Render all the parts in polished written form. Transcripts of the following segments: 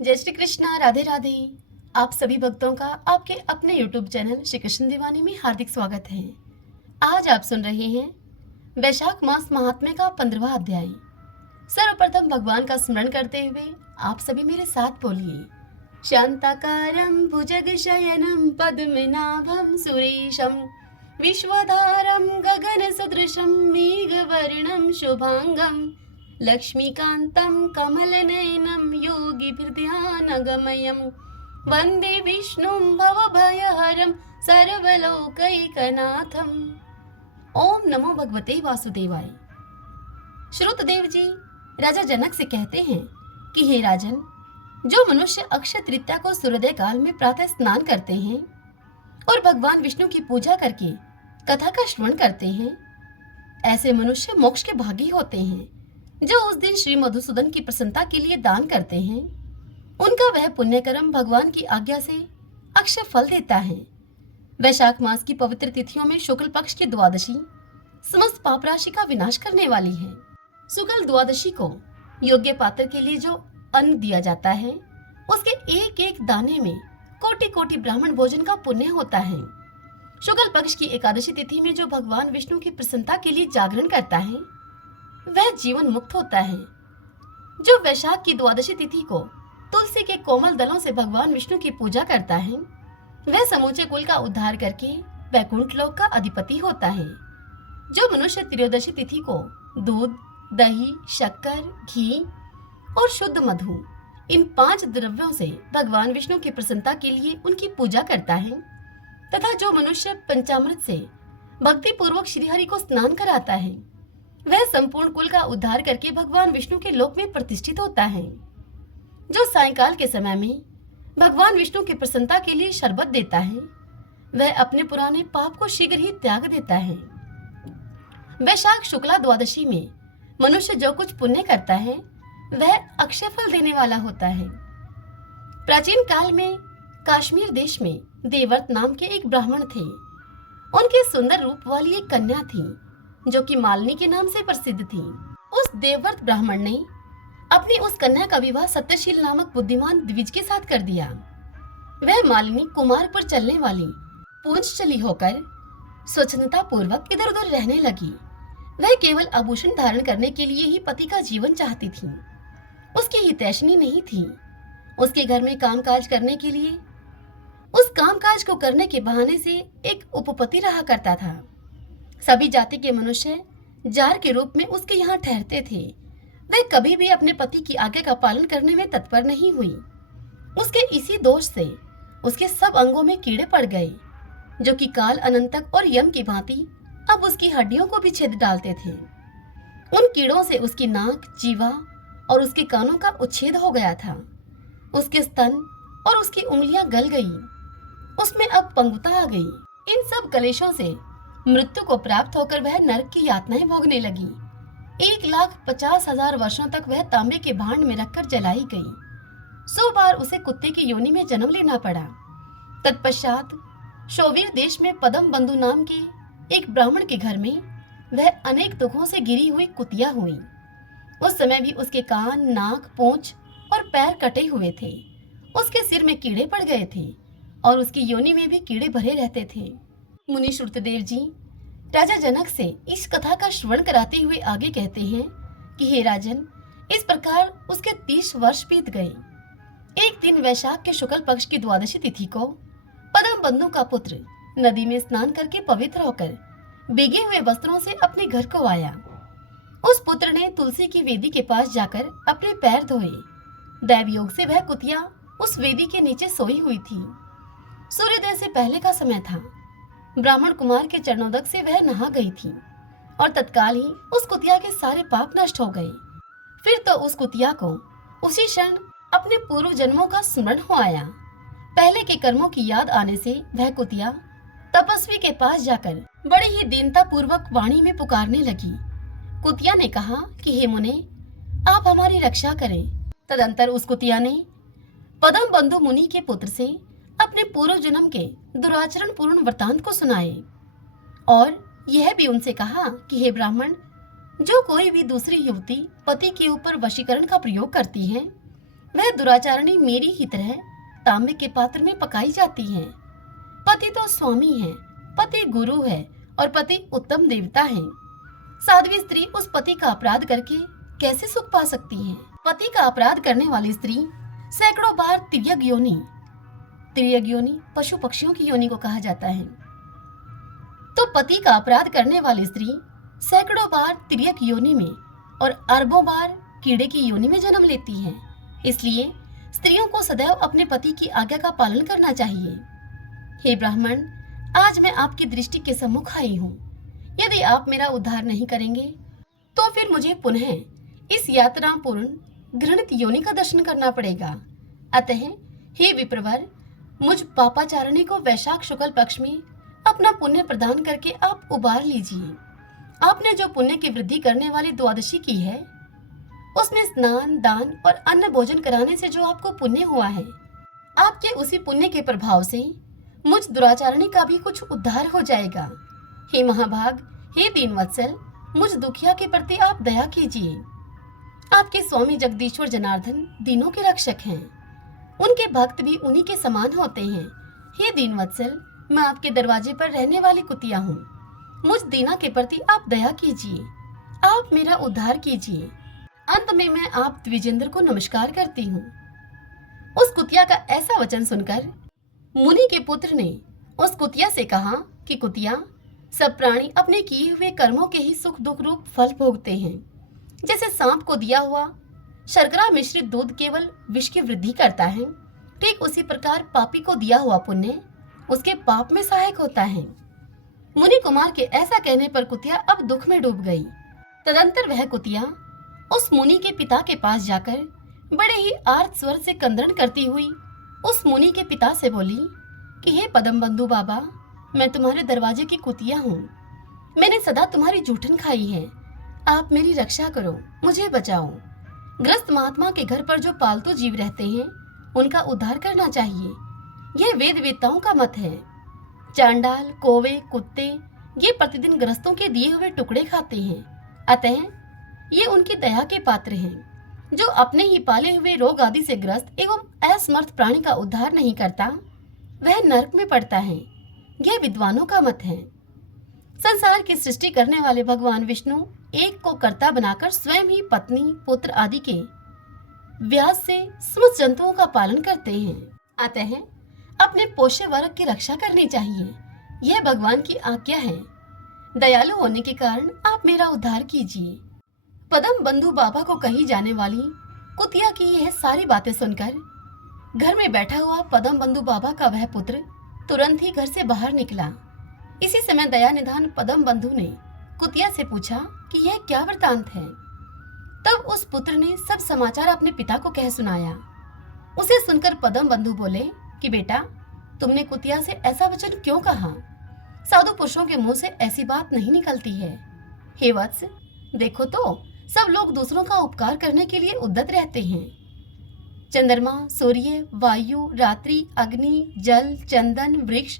जय श्री कृष्णा, राधे राधे। आप सभी भक्तों का आपके अपने YouTube चैनल श्री कृष्ण दीवानी में हार्दिक स्वागत है। आज आप सुन रहे हैं वैशाख मास महात्म्य का 15वां अध्याय। सर्वप्रथम भगवान का स्मरण करते हुए आप सभी मेरे साथ बोलिए। शांताकारं भुजगशयनं पद्मनाभं सुरेशं विश्वधारं गगनसदृशं मेघवर्णं शुभांगं लक्ष्मीकान्तं कमलनयनं योगिभिर्ध्यानगमयं वन्दे विष्णुं भवभयहरं सर्वलोकैकनाथम्। ओम नमो भगवते वासुदेवाय। श्रुतदेव जी राजा जनक से कहते हैं कि हे राजन, जो मनुष्य अक्षय तृतीया को सूर्योदय काल में प्रातः स्नान करते हैं और भगवान विष्णु की पूजा करके कथा का श्रवण करते हैं, ऐसे मनुष्य मोक्ष के भागी होते हैं। जो उस दिन श्री मधुसूदन की प्रसन्नता के लिए दान करते हैं, उनका वह पुण्य कर्म भगवान की आज्ञा से अक्षय फल देता है। वैशाख मास की पवित्र तिथियों में शुक्ल पक्ष की द्वादशी समस्त पाप राशि का विनाश करने वाली है। शुक्ल द्वादशी को योग्य पात्र के लिए जो अन्न दिया जाता है, उसके एक एक दाने में कोटि कोटि ब्राह्मण भोजन का पुण्य होता है। शुक्ल पक्ष की एकादशी तिथि में जो भगवान विष्णु की प्रसन्नता के लिए जागरण करता है, वह जीवन मुक्त होता है। जो वैशाख की द्वादशी तिथि को तुलसी के कोमल दलों से भगवान विष्णु की पूजा करता है, वह समूचे कुल का उद्धार करके वैकुंठ लोक का अधिपति होता है। जो मनुष्य त्रयोदशी तिथि को दूध, दही, शक्कर, घी और शुद्ध मधु, इन 5 द्रव्यों से भगवान विष्णु की प्रसन्नता के लिए उनकी पूजा करता है, तथा जो मनुष्य पंचामृत से भक्ति पूर्वक श्रीहरि को स्नान कराता है, वह संपूर्ण कुल का उद्धार करके भगवान विष्णु के लोक में प्रतिष्ठित होता है। जो सायंकाल के समय में भगवान विष्णु की प्रसन्नता के लिए शरबत देता है, वह अपने पुराने पाप को शीघ्र ही त्याग देता है। वैशाख शुक्ला द्वादशी में मनुष्य जो कुछ पुण्य करता है, वह अक्षय फल देने वाला होता है। प्राचीन काल में कश्मीर देश में देवव्रत नाम के एक ब्राह्मण थे। उनके सुंदर रूप वाली एक कन्या थी, जो कि मालिनी के नाम से प्रसिद्ध थी। उस देवव्रत ब्राह्मण ने अपनी उस कन्या का विवाह सत्यशील नामक बुद्धिमान द्विज के साथ कर दिया। वह मालिनी कुमार पर चलने वाली पूंछ चली होकर स्वच्छता पूर्वक इधर उधर रहने लगी। वह केवल आभूषण धारण करने के लिए ही पति का जीवन चाहती थी। उसकी हितैषणी नहीं थी। उसके घर में कामकाज करने के लिए उस कामकाज को करने के बहाने से एक उपपति रहा करता था। सभी जाति के मनुष्य जार के रूप में उसके यहाँ ठहरते थे। वह कभी भी अपने पति की आज्ञा का पालन करने में तत्पर नहीं हुई। उसके इसी दोष से उसके सब अंगों में कीड़े पड़ गए, जो कि काल अनंतक और यम की भांति अब उसकी हड्डियों को भी छेद डालते थे। उन कीड़ों से उसकी नाक, जीवा और उसके कानों का उच्छेद हो गया था। उसके स्तन और उसकी उंगलियां गल गई। उसमें अब पंगुता आ गई। इन सब कलेशों से मृत्यु को प्राप्त होकर वह नरक की यातनाएं भोगने लगी। 1,50,000 वर्षों तक वह तांबे के भांड में रखकर जलाई गई। 100 बार उसे कुत्ते की योनि में जन्म लेना पड़ा। तत्पश्चात शोवीर देश में पदम बंधु नाम के एक ब्राह्मण के घर में वह अनेक दुखों से गिरी हुई कुतिया हुई। उस समय भी उसके कान, नाक, पूंछ और पैर कटे हुए थे। उसके सिर में कीड़े पड़ गए थे और उसकी योनि में भी कीड़े भरे रहते थे। मुनि श्रुतदेव जी राजा जनक से इस कथा का श्रवण कराते हुए आगे कहते हैं कि हे राजन, इस प्रकार उसके 30 वर्ष बीत गए। एक दिन वैशाख के शुक्ल पक्ष की द्वादशी तिथि को पदम बंधु का पुत्र नदी में स्नान करके पवित्र होकर भीगे हुए वस्त्रों से अपने घर को आया। उस पुत्र ने तुलसी की वेदी के पास जाकर अपने पैर धोए। दैव योग से वह कुतिया उस वेदी के नीचे सोई हुई थी। सूर्योदय से पहले का समय था। ब्राह्मण कुमार के चरणोदक से वह नहा गई थी और तत्काल ही उस कुतिया के सारे पाप नष्ट हो गए। फिर तो उस कुतिया को उसी क्षण अपने पूर्व जन्मों का स्मरण हो आया। पहले के कर्मों की याद आने से वह कुतिया तपस्वी के पास जाकर बड़ी ही दीनता पूर्वक वाणी में पुकारने लगी। कुतिया ने कहा कि हे मुने, आप हमारी रक्षा करें। तदंतर उस कुतिया ने पदम बंधु मुनि के पुत्र से अपने पूर्व जन्म के दुराचरण पूर्ण वृतांत को सुनाए और यह भी उनसे कहा कि हे ब्राह्मण, जो कोई भी दूसरी युवती पति के ऊपर वशीकरण का प्रयोग करती है, वह दुराचारणी मेरी ही तरह तांबे के पात्र में पकाई जाती हैं। पति तो स्वामी है, पति गुरु है और पति उत्तम देवता है। साध्वी स्त्री उस पति का अपराध करके कैसे सुख पा सकती है? पति का अपराध करने वाली स्त्री सैकड़ों बार तिर्यक योनि पशु पक्षियों की योनि को कहा जाता है। तो पति का अपराध करने वाली स्त्री सैकड़ों बार तिर्यक योनि में और अरबों बार कीड़े की योनि में जन्म लेती है। इसलिए स्त्रियों को सदैव अपने पति की आज्ञा का पालन करना चाहिए। हे ब्राह्मण, आज मैं आपकी दृष्टि के सम्मुख आई हूँ। यदि आप मेरा उद्धार नहीं करेंगे तो फिर मुझे पुनः इस यातनापूर्ण घृणित योनि का दर्शन करना पड़ेगा। अतः हे विप्रवर, मुझ पापाचारणी को वैशाख शुक्ल पक्ष में अपना पुण्य प्रदान करके आप उबार लीजिए। आपने जो पुण्य की वृद्धि करने वाली द्वादशी की है, उसमें स्नान, दान और अन्न भोजन कराने से जो आपको पुण्य हुआ है, आपके उसी पुण्य के प्रभाव से मुझ दुराचारणी का भी कुछ उद्धार हो जाएगा। हे महाभाग, हे दीनवत्सल, मुझ दुखिया के प्रति आप दया कीजिए। आपके स्वामी जगदीश्वर जनार्दन दीनों के रक्षक हैं। उनके भक्त भी उन्हीं के समान होते हैं। हे दीनवत्सल, मैं आपके दरवाजे पर रहने वाली कुतिया हूँ। मुझ दीना के प्रति आप दया कीजिए, आप मेरा उद्धार कीजिए। अंत में मैं आप द्विजेंद्र को नमस्कार करती हूँ। उस कुतिया का ऐसा वचन सुनकर मुनि के पुत्र ने उस कुतिया से कहा कि कुतिया, सब प्राणी अपने किए हुए कर्मों के ही सुख दुख रूप फल भोगते हैं। जैसे सांप को दिया हुआ शर्करा मिश्रित दूध केवल विष की वृद्धि करता है, ठीक उसी प्रकार पापी को दिया हुआ पुण्य उसके पाप में सहायक होता है। मुनि कुमार के ऐसा कहने पर कुतिया अब दुख में डूब गई। तदंतर वह कुतिया उस मुनि के पिता के पास जाकर बड़े ही आर्त स्वर से कंदन करती हुई उस मुनि के पिता से बोली कि हे पदम बंधु बाबा, मैं तुम्हारे दरवाजे की कुतिया हूँ। मैंने सदा तुम्हारी जूठन खाई है। आप मेरी रक्षा करो, मुझे बचाओ। ग्रस्त महात्मा के घर पर जो पालतू जीव रहते हैं, उनका उद्धार करना चाहिए। यह वेद वेत्ताओं का मत है। चांडाल, कौवे, कुत्ते ये प्रतिदिन ग्रस्तों के दिए हुए टुकड़े खाते हैं। अतः ये उनकी दया के पात्र हैं। जो अपने ही पाले हुए रोग आदि से ग्रस्त एवं असमर्थ प्राणी का उद्धार नहीं करता, वह नरक में पड़ता है। यह विद्वानों का मत है। संसार की सृष्टि करने वाले भगवान विष्णु एक को कर्ता बनाकर स्वयं ही पत्नी, पुत्र आदि के व्यास से समस्त जंतुओं का पालन करते हैं। अतः अपने पोष्य वर्ग की रक्षा करनी चाहिए। यह भगवान की आज्ञा है। दयालु होने के कारण आप मेरा उद्धार कीजिए। पदम बंधु बाबा को कही जाने वाली कुतिया की यह सारी बातें सुनकर घर में बैठा हुआ पदम बंधु बाबा का वह पुत्र तुरंत ही घर से बाहर निकला। इसी समय दया निधान पदम बंधु ने कुतिया से पूछा कि यह क्या वृतांत है। तब उस पुत्र ने सब समाचार अपने पिता को कह सुनाया। उसे सुनकर पदम बंधु बोले कि बेटा, तुमने कुतिया से ऐसा वचन क्यों कहा? साधु पुरुषों के मुंह से ऐसी बात नहीं निकलती है। हे वत्स, देखो तो सब लोग दूसरों का उपकार करने के लिए उद्यत रहते हैं। चंद्रमा, सूर्य, वायु, रात्रि, अग्नि, जल, चंदन, वृक्ष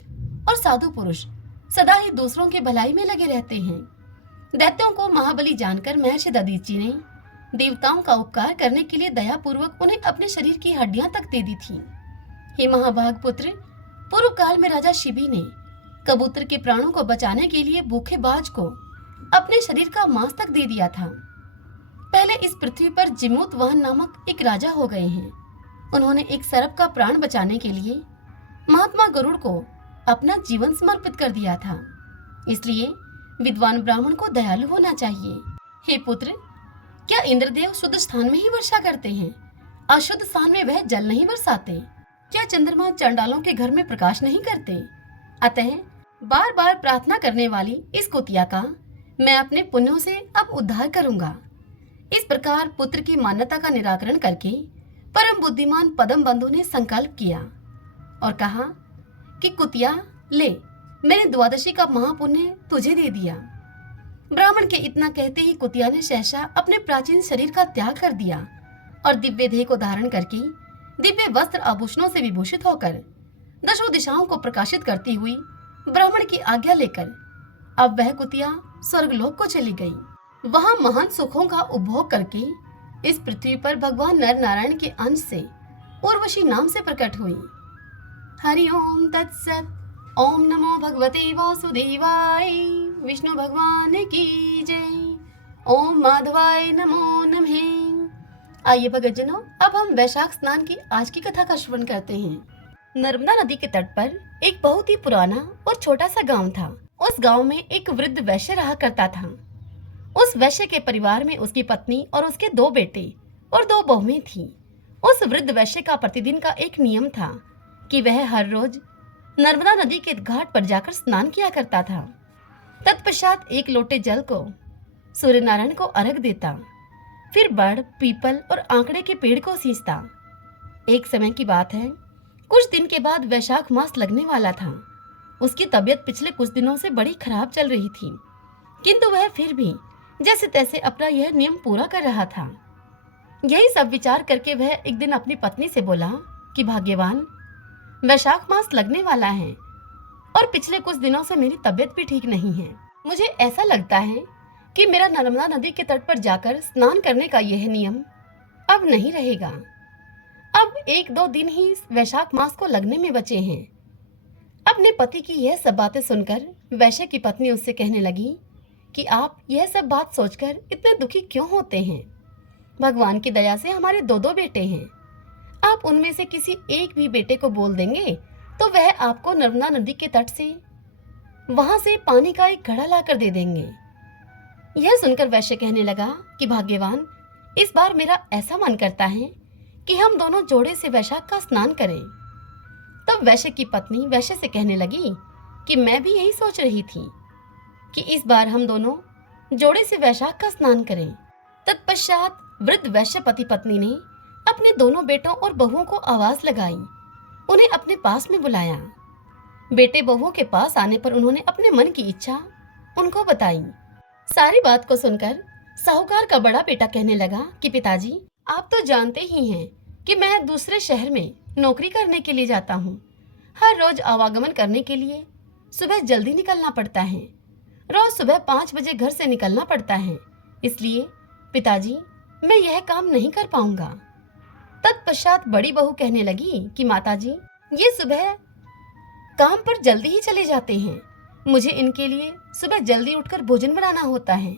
और साधु पुरुष सदा ही दूसरों के भलाई में लगे रहते हैं। दैत्यों को महाबली जानकर महर्षि दधीचि ने देवताओं का उपकार करने के लिए दयापूर्वक उन्हें अपने शरीर की हड्डियां तक दे दी थी। हे महाभाग पुत्र, पूर्व काल में राजा शिबी ने कबूतर के प्राणों को बचाने के लिए भूखे बाज को अपने शरीर का मांस तक दे दिया था। पहले इस पृथ्वी पर जिमूतवाहन नामक एक राजा हो गए हैं। उन्होंने एक सर्प का प्राण बचाने के लिए महात्मा गरुड़ को अपना जीवन समर्पित कर दिया था। इसलिए विद्वान ब्राह्मण को दयालु होना चाहिए। हे पुत्र, क्या इंद्रदेव शुद्ध स्थान में ही वर्षा करते हैं? अशुद्ध स्थान में वह जल नहीं बरसाते? क्या चंद्रमा चंडालों के घर में प्रकाश नहीं करते? अतः बार बार प्रार्थना करने वाली इस कुतिया का मैं अपने पुण्यों से अब उद्धार करूंगा। इस प्रकार पुत्र की मान्यता का निराकरण करके परम बुद्धिमान पदम बंधु ने संकल्प किया और कहा कि कुतिया, ले, मैंने द्वादशी का महापुण्य तुझे दे दिया। ब्राह्मण के इतना कहते ही कुतिया ने सहसा अपने प्राचीन शरीर का त्याग कर दिया और दिव्य देह को धारण करके दिव्य वस्त्र आभूषणों से विभूषित होकर दशों दिशाओं को प्रकाशित करती हुई ब्राह्मण की आज्ञा लेकर अब वह कुतिया स्वर्गलोक को चली गई। वहां महान सुखों का उपभोग करके इस पृथ्वी पर भगवान नर नारायण के अंश से उर्वशी नाम से प्रकट हुई। हरि ओम तत्सत। ओम नमो भगवते वासुदेवाय। विष्णु भगवान की जय। ओम माधवाय नमो नमः। आइए भक्तजनों, अब हम वैशाख स्नान की आज की कथा का श्रवण करते हैं। नर्मदा नदी के तट पर एक बहुत ही पुराना और छोटा सा गांव था। उस गांव में एक वृद्ध वैश्य रहा करता था। उस वैश्य के परिवार में उसकी पत्नी और उसके 2 बेटे और 2 बहुएं थीं। उस वृद्ध वैश्य का प्रतिदिन का एक नियम था कि वह हर रोज नर्मदा नदी के घाट पर जाकर स्नान किया करता था। तत्पश्चात 1 लोटे जल को सूर्य नारायण को अर्घ देता, फिर बड़, पीपल और आंकड़े के पेड़ को सींचता। एक समय की बात है, कुछ दिन के बाद वैशाख मास लगने वाला था। उसकी तबीयत पिछले कुछ दिनों से बड़ी खराब चल रही थी, किंतु वह फिर भी जैसे तैसे अपना यह नियम पूरा कर रहा था। यही सब विचार करके वह एक दिन अपनी पत्नी से बोला कि भाग्यवान, वैशाख मास लगने वाला है और पिछले कुछ दिनों से मेरी तबीयत भी ठीक नहीं है। मुझे ऐसा लगता है कि मेरा नर्मदा नदी के तट पर जाकर स्नान करने का यह नियम अब नहीं रहेगा। अब 1-2 दिन ही वैशाख मास को लगने में बचे हैं। अपने पति की यह सब बातें सुनकर वैश्य की पत्नी उससे कहने लगी कि आप यह सब बात सोचकर इतने दुखी क्यों होते हैं? भगवान की दया से हमारे 2-2 बेटे हैं। आप उनमें से किसी एक भी बेटे को बोल देंगे तो वह आपको नर्मदा नदी के तट से वहां से पानी का एक घड़ा लाकर दे देंगे। यह सुनकर वैश्य कहने लगा कि भाग्यवान, इस बार मेरा ऐसा मन करता है कि हम दोनों जोड़े से वैशाख का स्नान करें। तब वैश्य की पत्नी वैश्य से कहने लगी कि मैं भी यही सोच रही थी कि इस बार हम दोनों जोड़े से वैशाख का स्नान करें। तत्पश्चात वृद्ध वैश्य पति पत्नी ने अपने दोनों बेटों और बहुओं को आवाज लगाई, उन्हें अपने पास में बुलाया। बेटे बहुओं के पास आने पर उन्होंने अपने मन की इच्छा उनको बताई। सारी बात को सुनकर साहूकार का बड़ा बेटा कहने लगा कि पिताजी, आप तो जानते ही हैं कि मैं दूसरे शहर में नौकरी करने के लिए जाता हूँ। हर रोज आवागमन करने के लिए सुबह जल्दी निकलना पड़ता है। रोज सुबह 5 बजे घर से निकलना पड़ता है। इसलिए पिताजी, मैं यह काम नहीं कर पाऊंगा। तत्पश्चात बड़ी बहू कहने लगी कि माताजी, ये सुबह काम पर जल्दी ही चले जाते हैं। मुझे इनके लिए सुबह जल्दी उठकर भोजन बनाना होता है।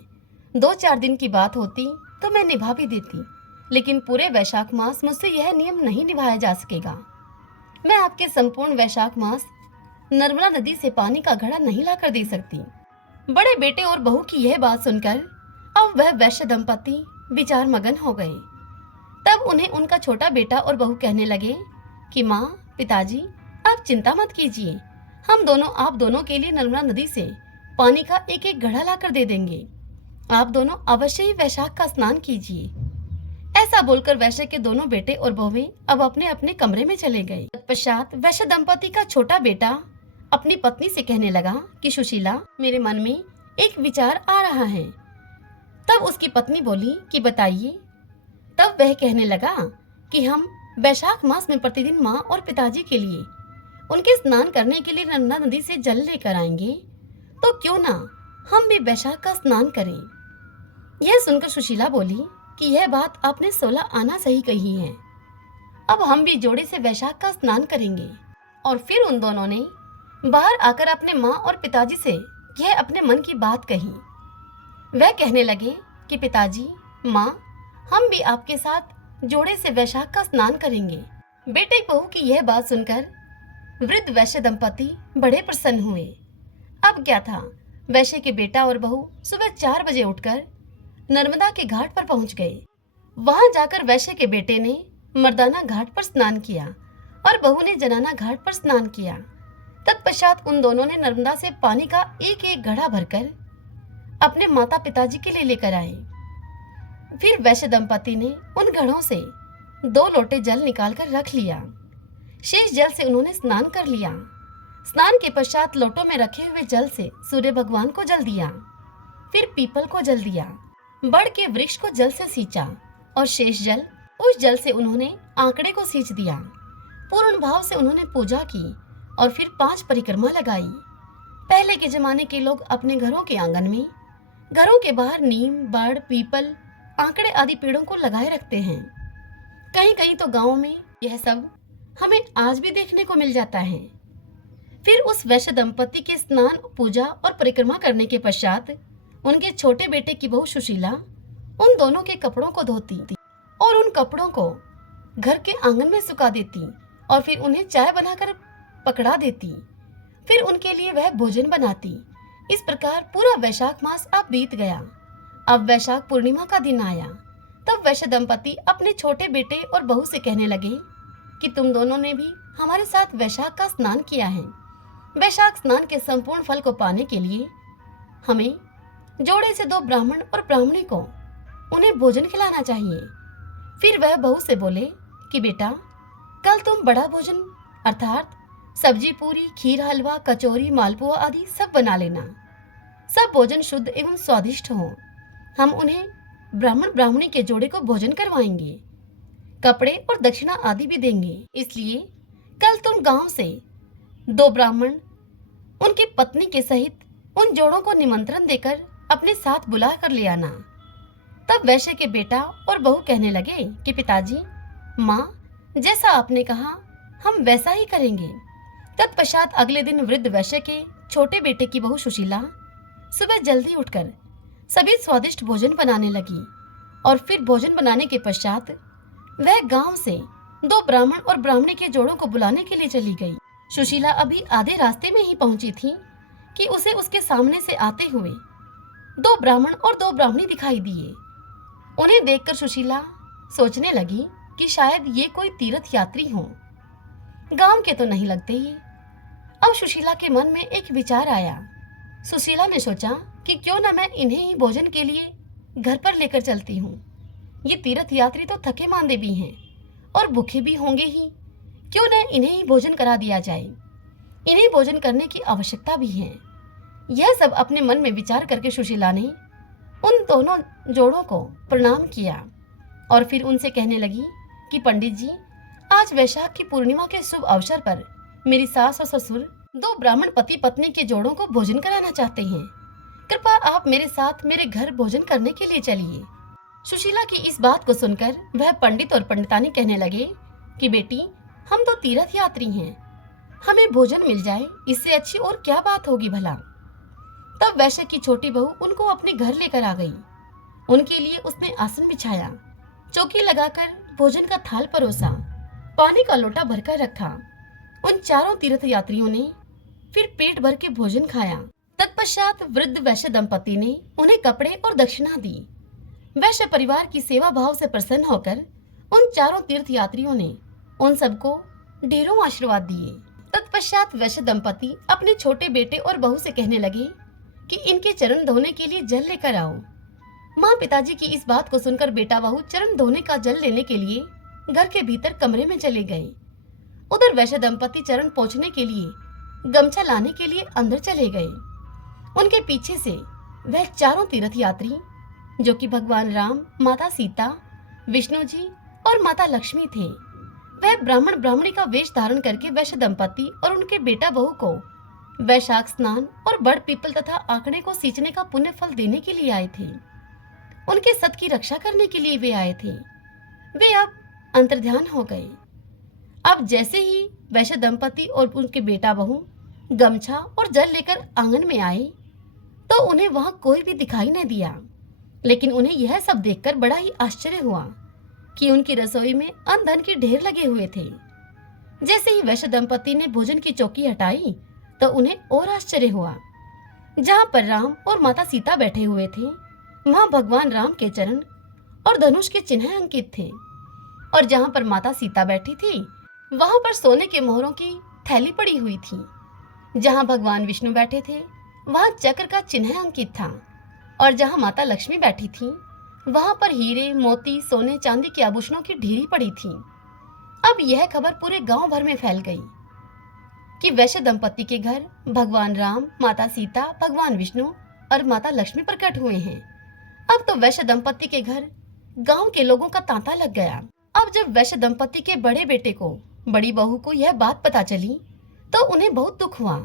2-4 दिन की बात होती तो मैं निभा भी देती, लेकिन पूरे वैशाख मास मुझसे यह नियम नहीं निभाया जा सकेगा। मैं आपके संपूर्ण वैशाख मास नर्मदा नदी से पानी का घड़ा नहीं लाकर दे सकती। बड़े बेटे और बहू की यह बात सुनकर अब वह वैश्य दंपति विचार मगन हो गए। तब उन्हें उनका छोटा बेटा और बहू कहने लगे कि माँ, पिताजी, आप चिंता मत कीजिए, हम दोनों आप दोनों के लिए नर्मदा नदी से पानी का एक घड़ा लाकर दे देंगे। आप दोनों अवश्य ही वैशाख का स्नान कीजिए। ऐसा बोलकर वैश्य के दोनों बेटे और बहुएं अब अपने अपने कमरे में चले गए। तत्पश्चात वैश्य दंपति का छोटा बेटा अपनी पत्नी से कहने लगा कि सुशीला, मेरे मन में एक विचार आ रहा है। तब उसकी पत्नी बोली कि बताइए। तब वह कहने लगा कि हम वैशाख मास में प्रतिदिन माँ और पिताजी के लिए उनके स्नान करने के लिए नर्मदा नदी से जल लेकर आएंगे, तो क्यों ना हम भी वैशाख का स्नान करें। यह सुनकर सुशीला बोली कि यह बात आपने 16 आना सही कही है। अब हम भी जोड़े से वैशाख का स्नान करेंगे। और फिर उन दोनों ने बाहर आकर अपने माँ और पिताजी से यह अपने मन की बात कही। वह कहने लगे कि पिताजी, माँ, हम भी आपके साथ जोड़े से वैशाख का स्नान करेंगे। बेटे बहू की यह बात सुनकर वृद्ध वैश्य दंपति बड़े प्रसन्न हुए। अब क्या था, वैश्य के बेटा और बहू सुबह 4 बजे उठकर नर्मदा के घाट पर पहुंच गए। वहां जाकर वैश्य के बेटे ने मर्दाना घाट पर स्नान किया और बहू ने जनाना घाट पर स्नान किया। तत्पश्चात उन दोनों ने नर्मदा से पानी का एक घड़ा भरकर अपने माता पिताजी के लिए लेकर आए। फिर वैश्य दंपति ने उन घड़ों से 2 लोटे जल निकालकर रख लिया। शेष जल से उन्होंने स्नान कर लिया। स्नान के पश्चात लोटों में रखे हुए जल से सूर्य भगवान को जल दिया, फिर पीपल को जल दिया, बड़ के वृक्ष को जल से सींचा और शेष जल, उस जल से उन्होंने आंकड़े को सींच दिया। पूर्ण भाव से उन्होंने पूजा की और फिर 5 परिक्रमा लगाई। पहले के जमाने के लोग अपने घरों के आंगन में, घरों के बाहर नीम, बड़, पीपल, आंकड़े आदि पेड़ों को लगाए रखते हैं। कहीं कहीं तो गांव में यह सब हमें आज भी देखने को मिल जाता है। फिर उस वैश्य दंपति के स्नान, पूजा और परिक्रमा करने के पश्चात उनके छोटे बेटे की बहू सुशीला उन दोनों के कपड़ों को धोती और उन कपड़ों को घर के आंगन में सुखा देती और फिर उन्हें चाय बनाकर पकड़ा देती। फिर उनके लिए वह भोजन बनाती। इस प्रकार पूरा वैशाख मास अब बीत गया। अब वैशाख पूर्णिमा का दिन आया। तब वैश्य दंपति अपने छोटे बेटे और बहू से कहने लगे कि तुम दोनों ने भी हमारे साथ वैशाख का स्नान किया है। वैशाख स्नान के संपूर्ण फल को पाने के लिए हमें जोड़े से 2 ब्राह्मण और ब्राह्मणी को उन्हें भोजन खिलाना चाहिए। फिर वह बहू से बोले कि बेटा, कल तुम बड़ा भोजन अर्थात सब्जी, पूरी, खीर, हलवा, कचौरी, मालपुआ आदि सब बना लेना। सब भोजन शुद्ध एवं स्वादिष्ट हो। हम उन्हें ब्राह्मण ब्राह्मणी के जोड़े को भोजन करवाएंगे, कपड़े और दक्षिणा आदि भी देंगे। इसलिए कल तुम गांव से 2 ब्राह्मण उनकी पत्नी के सहित उन जोड़ों को निमंत्रण देकर अपने साथ बुला कर ले आना। तब वैश्य के बेटा और बहू कहने लगे कि पिताजी, माँ, जैसा आपने कहा हम वैसा ही करेंगे। तत्पश्चात अगले दिन वृद्ध वैश्य के छोटे बेटे की बहू सुशीला सुबह जल्दी उठकर सभी स्वादिष्ट भोजन बनाने लगी और फिर भोजन बनाने के पश्चात वह गांव से 2 ब्राह्मण और ब्राह्मणी के जोड़ों को बुलाने के लिए चली गई। सुशीला अभी आधे रास्ते में ही पहुंची थी कि उसे उसके सामने से आते हुए 2 ब्राह्मण और 2 ब्राह्मणी दिखाई दिए। उन्हें देखकर सुशीला सोचने लगी कि शायद ये कोई तीर्थ यात्री हों। गांव के तो नहीं लगते ही। अब सुशीला के मन में एक विचार आया। सुशीला ने सोचा कि क्यों न मैं इन्हें ही भोजन के लिए घर पर लेकर चलती हूँ। ये तीर्थ यात्री तो थके मांदे भी हैं और भूखे भी होंगे ही। क्यों न इन्हें ही भोजन करा दिया जाए। इन्हें भोजन करने की आवश्यकता भी है। यह सब अपने मन में विचार करके सुशीला ने उन दोनों जोड़ों को प्रणाम किया और फिर उनसे कहने लगी कि पंडित जी, आज वैशाख की पूर्णिमा के शुभ अवसर पर मेरी सास और ससुर 2 ब्राह्मण पति पत्नी के जोड़ों को भोजन कराना चाहते हैं। कृपया आप मेरे साथ मेरे घर भोजन करने के लिए चलिए। सुशीला की इस बात को सुनकर वह पंडित और पंडितानी कहने लगे कि बेटी, हम तो तीर्थ यात्री हैं, हमें भोजन मिल जाए इससे अच्छी और क्या बात होगी भला। तब वैश्य की छोटी बहू उनको अपने घर लेकर आ गई। उनके लिए उसने आसन बिछाया, चौकी लगाकर भोजन का थाल परोसा, पानी का लोटा भरकर रखा। उन चारों तीर्थ यात्रियों ने फिर पेट भर के भोजन खाया। तत्पश्चात वृद्ध वैश्य दंपति ने उन्हें कपड़े और दक्षिणा दी। वैश्य परिवार की सेवा भाव से प्रसन्न होकर उन चारों तीर्थ यात्रियों ने उन सबको ढेरों आशीर्वाद दिए। तत्पश्चात वैश्य दंपति अपने छोटे बेटे और बहू से कहने लगे कि इनके चरण धोने के लिए जल लेकर आओ। माँ पिताजी की इस बात को सुनकर बेटा बहू चरण धोने का जल लेने के लिए घर के भीतर कमरे में चले गए। उधर वैश्य दंपति चरण पोंछने के लिए गमछा लाने के लिए अंदर चले गए। उनके पीछे से वह चारों तीर्थ यात्री, जो कि भगवान राम, माता सीता, विष्णु जी और माता लक्ष्मी थे, वह ब्राह्मण ब्राह्मणी का वेश धारण करके वैश्य दंपति और उनके बेटा बहू को वैशाख स्नान और बड़ पीपल तथा आंकड़े को सींचने का पुण्य फल देने के लिए आए थे। उनके सत की रक्षा करने के लिए वे आए थे। वे अब अंतर्ध्यान हो गए। अब जैसे ही वैश्य दंपति और उनके बेटा बहू गमछा और जल लेकर आंगन में आए तो उन्हें वहां कोई भी दिखाई न दिया। लेकिन उन्हें यह सब देखकर बड़ा ही आश्चर्य हुआ कि उनकी रसोई में अन्न धन के ढेर लगे हुए थे। जैसे ही वैश्य दंपति ने भोजन की चौकी हटाई तो उन्हें और आश्चर्य हुआ। जहां पर राम और माता सीता बैठे हुए थे, वहां भगवान राम के चरण और धनुष के चिन्ह अंकित थे, और जहां पर माता सीता बैठी थी वहां पर सोने के मोहरों की थैली पड़ी हुई थी। जहां भगवान विष्णु बैठे थे वहां चक्र का चिन्ह अंकित था, और जहां माता लक्ष्मी बैठी थी वहां पर हीरे, मोती, सोने चांदी के आभूषणों की ढेरी पड़ी थी। अब यह खबर पूरे गांव भर में फैल गई कि वैश्य दंपति के घर भगवान राम, माता सीता, भगवान विष्णु और माता लक्ष्मी प्रकट हुए हैं। अब तो वैश्य दंपति के घर गांव के लोगों का तांता लग गया। अब जब वैश्य दंपति के बड़े बेटे को, बड़ी बहू को यह बात पता चली तो उन्हें बहुत दुख हुआ।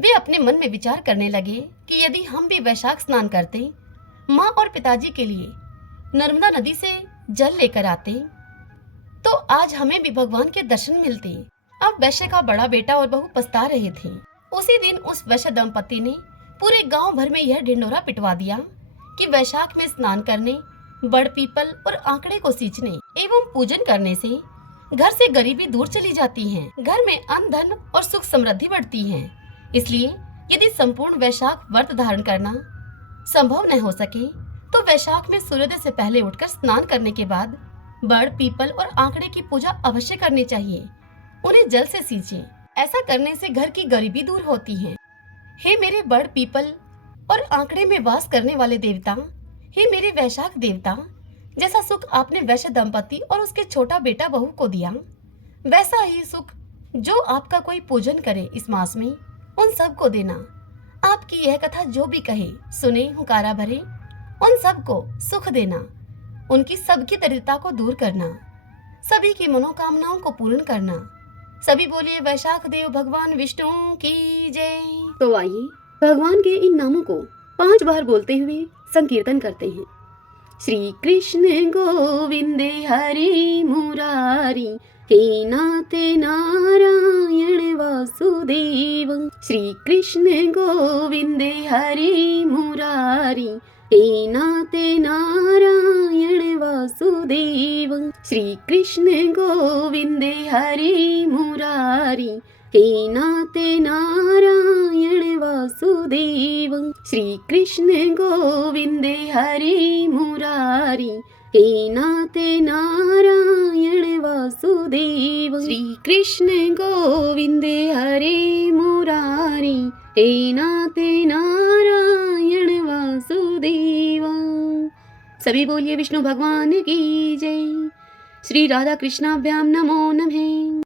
वे अपने मन में विचार करने लगे कि यदि हम भी वैशाख स्नान करते, माँ और पिताजी के लिए नर्मदा नदी से जल लेकर आते तो आज हमें भी भगवान के दर्शन मिलते। अब वैश्य का बड़ा बेटा और बहू पछता रहे थे। उसी दिन उस वैश्य दंपति ने पूरे गांव भर में यह ढिंढोरा पिटवा दिया कि वैशाख में स्नान करने, बड़ पीपल और आंकड़े को सींचने एवं पूजन करने से घर से गरीबी दूर चली जाती है, घर में अन्न धन और सुख समृद्धि बढ़ती है। इसलिए यदि संपूर्ण वैशाख व्रत धारण करना संभव न हो सके तो वैशाख में सूर्योदय से पहले उठकर स्नान करने के बाद बड़ पीपल और आंकड़े की पूजा अवश्य करनी चाहिए। उन्हें जल से सींचे। ऐसा करने से घर की गरीबी दूर होती है। हे मेरे बड़ पीपल और आंकड़े में वास करने वाले देवता, हे मेरे वैशाख देवता, जैसा सुख आपने वैश्य दंपति और उसके छोटा बेटा बहू को दिया, वैसा ही सुख जो आपका कोई पूजन करे इस मास में उन सब को देना। आपकी यह कथा जो भी कहे, सुने, हुकारा भरे, उन सब को सुख देना, उनकी सबकी दरिद्रता को दूर करना, सभी की मनोकामनाओं को पूर्ण करना। सभी बोलिए वैशाख देव भगवान विष्णु की जय। तो आइए भगवान के इन नामों को 5 बार बोलते हुए संकीर्तन करते हैं। श्री कृष्ण गोविंद हरि मुरारी, हे नाथ नारायण वासुदेव। श्री कृष्ण गोविंद हरि मुरारी, हे नाथ नारायण वासुदेव। श्री कृष्ण गोविंद हरि मुरारी, हे नाथ नारायण वासुदेव। श्री कृष्ण गोविंद हरि मुरारी, हे नाथ नारायण वासुदेव। श्री कृष्ण गोविंद हरि मुरारी, हे नाथ नारायण वासुदेव। सभी बोलिए विष्णु भगवान की जय। श्री राधा कृष्णाभ्याम नमो नमः।